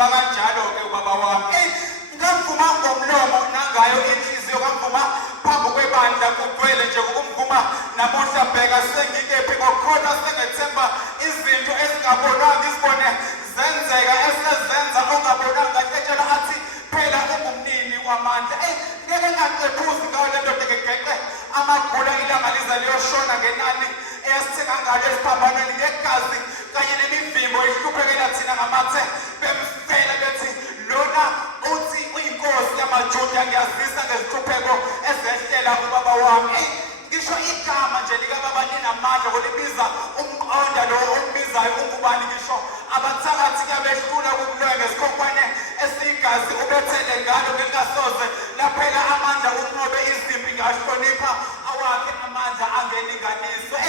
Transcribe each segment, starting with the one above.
kuhamba kanjalo-ke ubaba wami. Ngamvuma ngomlomo nangayo inhliziyo ngamvuma phambi kwebandla kugcwele nje ukumvuma namuhla bheka sengikephi ngokukholwa sengethemba izinto ezingabonwanga izibone zenzeka esezenza ongabonanga etshela athi phela ungumnini wamandla. Ngeke ngaqephuzi ngayo le ndoda ngegeqe amagula ilanga lize liyoshona ngenani eyasithenga ngalo esiphambanweni ngegazi kanye nemivimbo ihluphekela thina ngamathe bemfela bethi lona uthi uyinkosi yamaJuda ngiyazisa ngezihlupheko ezehlela ubaba wami. Ngisho igama nje likababa linamandla kulibiza umqonda lo ombizayo ungubani ngisho abathakathi kuyabehlula kukuloya ngesikhonkwane esigazi ubethele ngalo ngingasoze laphela amandla unqobe izimpi ngahlonipha awakhe amandla angelinganiswe.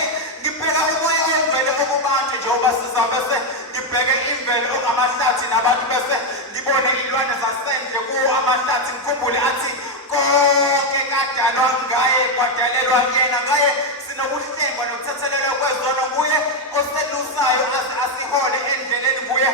Ngibheka umoya oyingcwele okubantu njengoba sizabe bese ngibheke imvelo ongamahlathi nabantu bese ngibone ilwane zasendle kuwo amahlathi ngikhumbule athi konke kadalwa ngaye kwadalelwa yena ngaye sinokuhlengwa nokuthethelelwa kwezono nguye oselusayo asihole endleleni nguye